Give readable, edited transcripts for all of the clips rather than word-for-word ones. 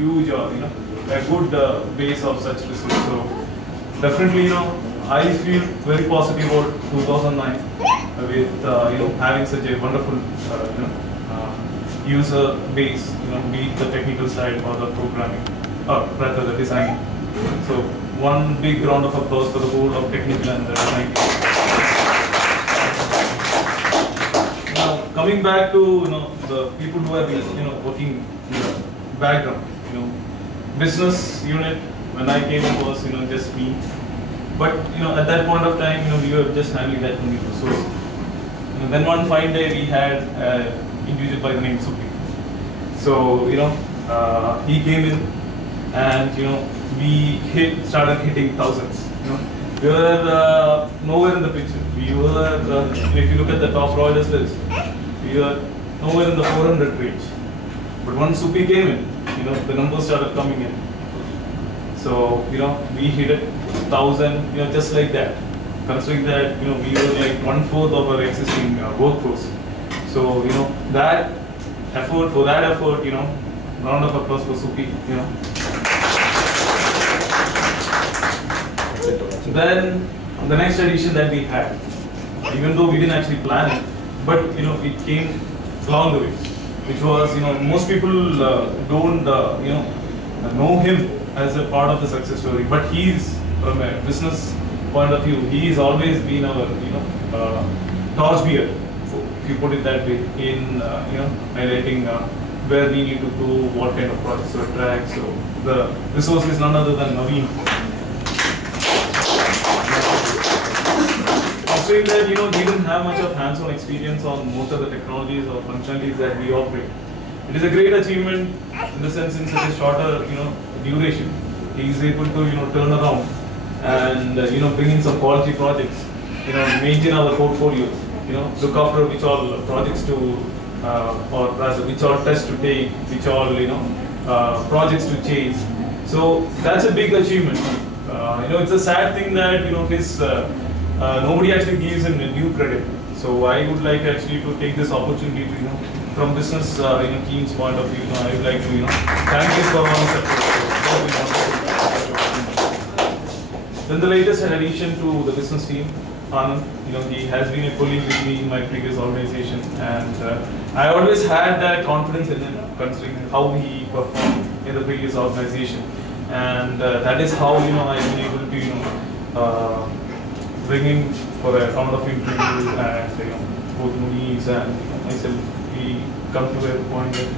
huge, a good base of such resources. So definitely, I feel very positive about 2009 with having such a wonderful user base, be it the technical side or the programming, or rather the design. So one big round of applause for the whole of technical and the design. Now coming back to the people who have been working in the background, business unit. When I came, it was just me. But at that point of time, we were just handling that only resource. Then one fine day we had an individual by the name Supi. So he came in, and we started hitting thousands. We were nowhere in the picture. We were, if you look at the top royalist list, we were nowhere in the 400 range. But once Supi came in, the numbers started coming in. So we hit it 1,000, just like that. Considering that we were like 1/4 of our existing workforce. So that effort, round of applause for Supi. Then the next edition that we had, even though we didn't actually plan it, but it came along the way, which was most people don't know him as a part of the success story, but he's from a business point of view, he's always been our torchbearer, if you put it that way, in highlighting where we need to go, what kind of projects to attract. So the resource is none other than Naveen. Considering that he didn't have much of hands-on experience on most of the technologies or functionalities that we operate, it is a great achievement in the sense in such a shorter duration. He is able to turn around and bring in some quality projects, maintain our portfolios, look after which all projects to or rather which all tests to take, which all projects to chase. So that's a big achievement. It's a sad thing that his nobody actually gives him due credit. So I would like actually to take this opportunity to from business team's point of view, I would like to thank you for all support. Then the latest addition to the business team, Anand, he has been a colleague with me in my previous organization, and I always had that confidence in him, considering how he performed in the previous organization, and that is how I've been able to bring him for a round of interview, and both Muniz and myself, we come to a point that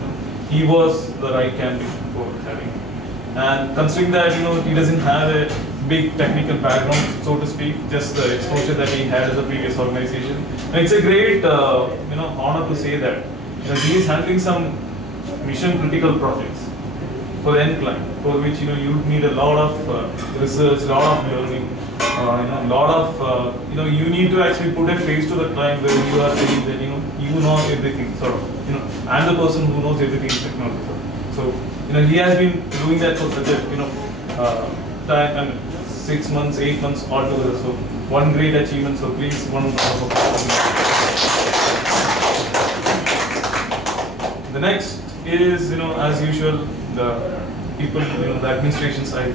he was the right candidate for having him. And considering that he doesn't have a big technical background, so to speak, just the exposure that he had in the previous organization, and it's a great honor to say that he is handling some mission critical projects for the end client, for which you need a lot of research, a lot of learning, a lot of you need to actually put a face to the client where you are saying that you know everything, sort of I'm the person who knows everything in technology. So he has been doing that for such a time, I mean 6 months, 8 months altogether. So one great achievement. So please, one round of applause. The next is as usual the people, the administration side.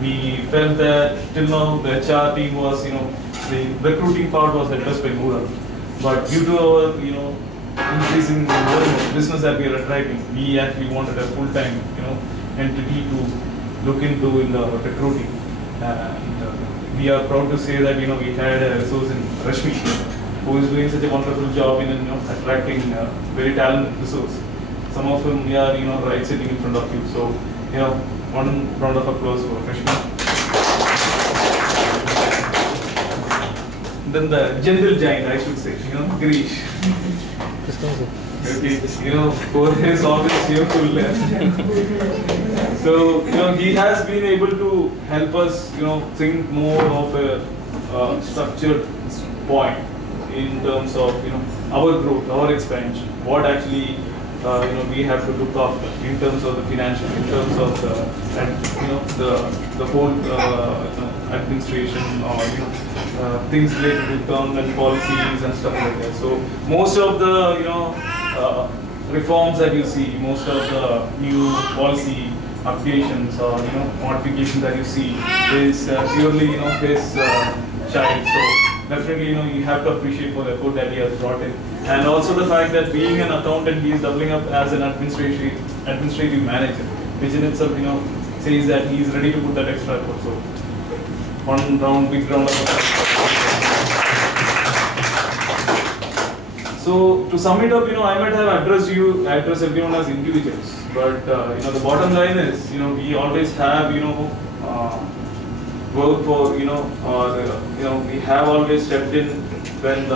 We felt that till now the HR team was the recruiting part was addressed by Mural, but due to our increasing the volume of business that we are attracting, we actually wanted a full-time entity to look into in the recruiting, and we are proud to say that we had a resource in Rashmi, who is doing such a wonderful job in attracting very talented resource. Some of them we are right sitting in front of you. So one round of applause for Rashmi. Then the general giant, I should say, Girish. Okay, for his always cheerful. So he has been able to help us think more of a structured point in terms of our growth, our expansion, what actually we have to look after in terms of the financial, in terms of the whole administration, or things related to government policies and stuff like that. So most of the reforms that you see, most of the new policy updations or modifications that you see is purely his child. So definitely you have to appreciate for the effort that he has brought in, and also the fact that being an accountant, he is doubling up as an administrative manager, which in itself says that he is ready to put that extra effort. So big round of applause. So to sum it up, I might have addressed everyone as individuals, but the bottom line is, we always have, work for, we have always stepped in when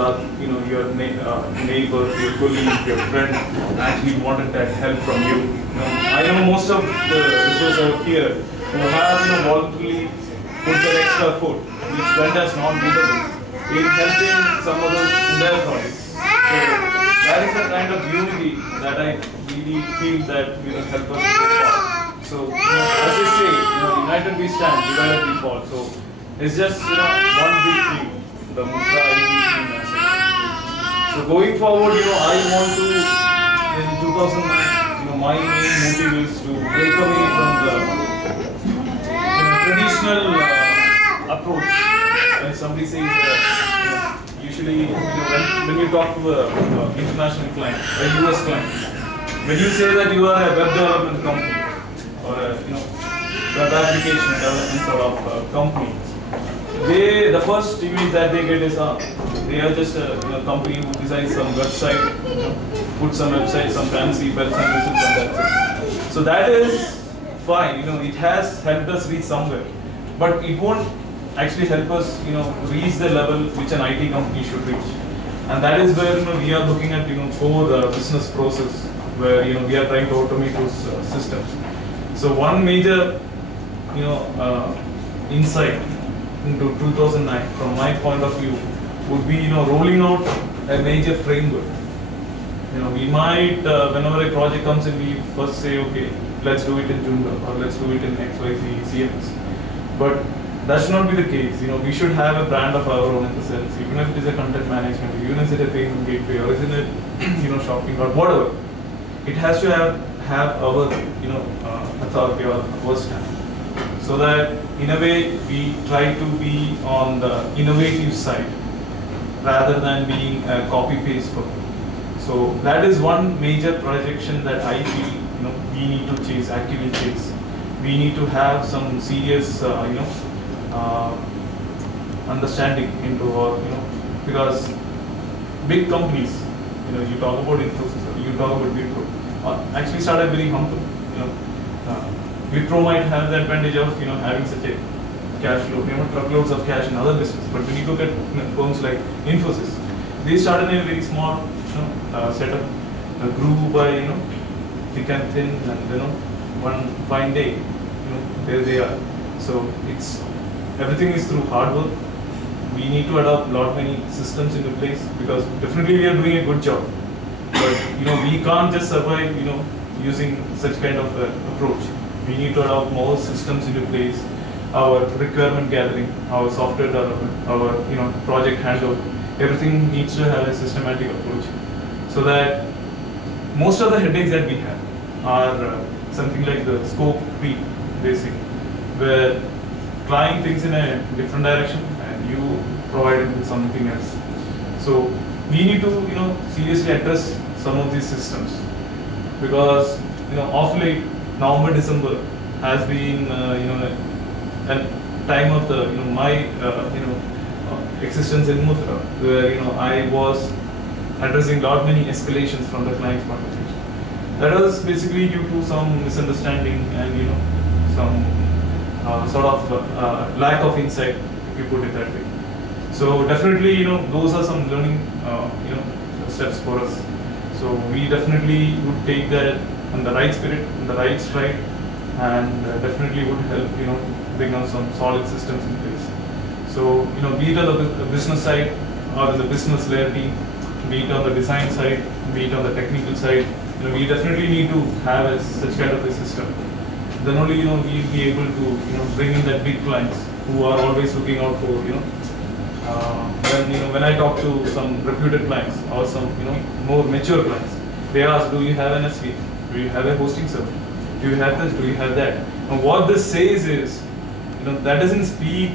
your neighbor, your colleague, your friend actually wanted that help from you. I know most of the resources out here who have, voluntarily put that extra foot, which went as non-beatable, in helping some others in their projects. So that is the kind of unity that I really feel that will help us go far. So as they say, united we stand, divided we fall. So it's just one big thing, the Mudra IB message. So going forward, I want to in 2009, my main motive is to break away from the traditional approach. When somebody says that, usually when you talk to an international client, a US client, when you say that you are a web development company or a web application development sort of company, the first image that they get is they are just a company who designs some website, put some website, some fancy bells and whistles and that's it. So that is fine, it has helped us reach somewhere, but it won't actually help us reach the level which an IT company should reach. And that is where we are looking at core business process, where we are trying to automate those systems. So one major insight into 2009 from my point of view would be rolling out a major framework. We might whenever a project comes in, we first say, okay, let's do it in Joomla or let's do it in XYZ CMS, but that should not be the case. We should have a brand of our own in the sense, even if it is a content management, even if it is a payment gateway, or is it shopping or whatever, it has to have our authority or our stamp, so that in a way we try to be on the innovative side rather than being a copy paste for. So that is one major projection that I feel we need to chase, actively chase. We need to have some serious understanding into our because big companies, you talk about Infosys, you talk about Wipro, actually started very humble. Wipro might have the advantage of having such a cash flow, truckloads of cash in other business. But when you look at firms like Infosys, they started in a very small setup, grew by thick and thin, and one fine day, there they are. So it's everything is through hard work. We need to adopt many systems into place, because definitely we are doing a good job. But we can't just survive using such kind of approach. We need to adopt more systems into place. Our requirement gathering, our software development, our project handover, everything needs to have a systematic approach, so that most of the headaches that we have are something like the scope creep, basically, where client thinks in a different direction and you provide it with something else. So we need to seriously address some of these systems, because of late November, December has been a time of the my existence in Mudra, where I was addressing many escalations from the client's point of view. That was basically due to some misunderstanding and some sort of lack of insight, if you put it that way. So definitely those are some learning steps for us. So we definitely would take that in the right spirit, in the right stride, and definitely would help bring on some solid systems in place. So be it on the business side or in the business layer team, be it on the design side, be it on the technical side, we definitely need to have such kind of a system. Then only we'll be able to bring in that big clients who are always looking out for when I talk to some reputed clients or some more mature clients, They ask, do you have an SVN? Do you have a hosting server? Do you have this? Do you have that? And what this says is, that doesn't speak.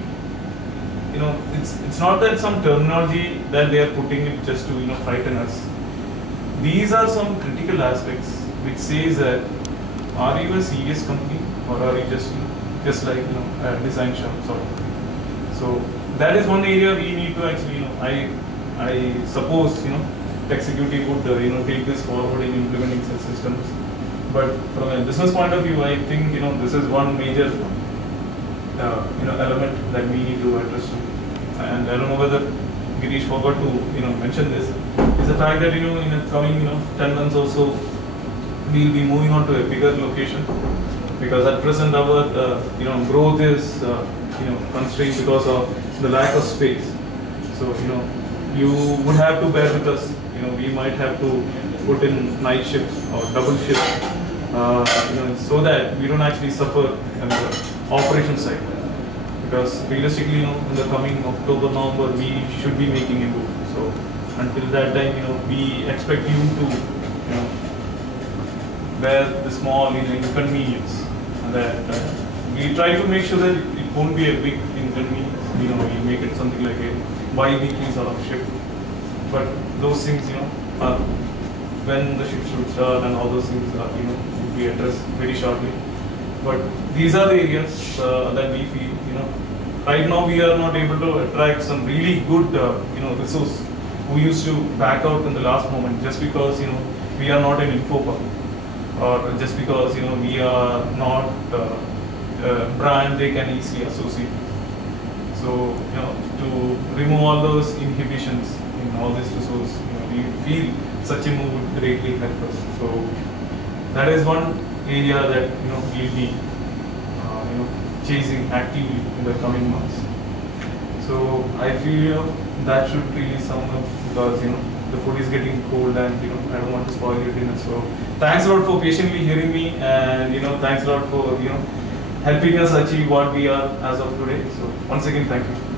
It's not that some terminology that they are putting it just to frighten us. These are some critical aspects which says that, are you a serious company or are you just like a design shop sort of? So that is one area we need to actually I suppose executive would take this forward in implementing such systems. But from a business point of view, I think this is one major element that we need to address. And I don't know whether Girish forgot to mention this, is the fact that in the coming 10 months or so we'll be moving on to a bigger location, because at present our growth is constrained because of the lack of space. So you would have to bear with us. We might have to put in night shifts or double shifts, so that we don't actually suffer on the operation side. Because realistically, in the coming October, November, we should be making a move. So until that time, we expect you to bear the small inconvenience. That we try to make sure that it won't be a big inconvenience. We make it something like a bi-weekly sort of shift. But those things, are when the shift should start and all those things are, will be addressed very shortly. But these are the areas that we feel, right now we are not able to attract some really good, resource who used to back out in the last moment just because, we are not an info pub, or just because, we are not a brand they can easily associate. So, to remove all those inhibitions in all this resource, we feel such a move would greatly help us. So that is one area that we'll be chasing actively in the coming months. So I feel that should really sum up, because the food is getting cold and I don't want to spoil your dinner. So thanks a lot for patiently hearing me, and thanks a lot for helping us achieve what we are as of today. So once again, thank you.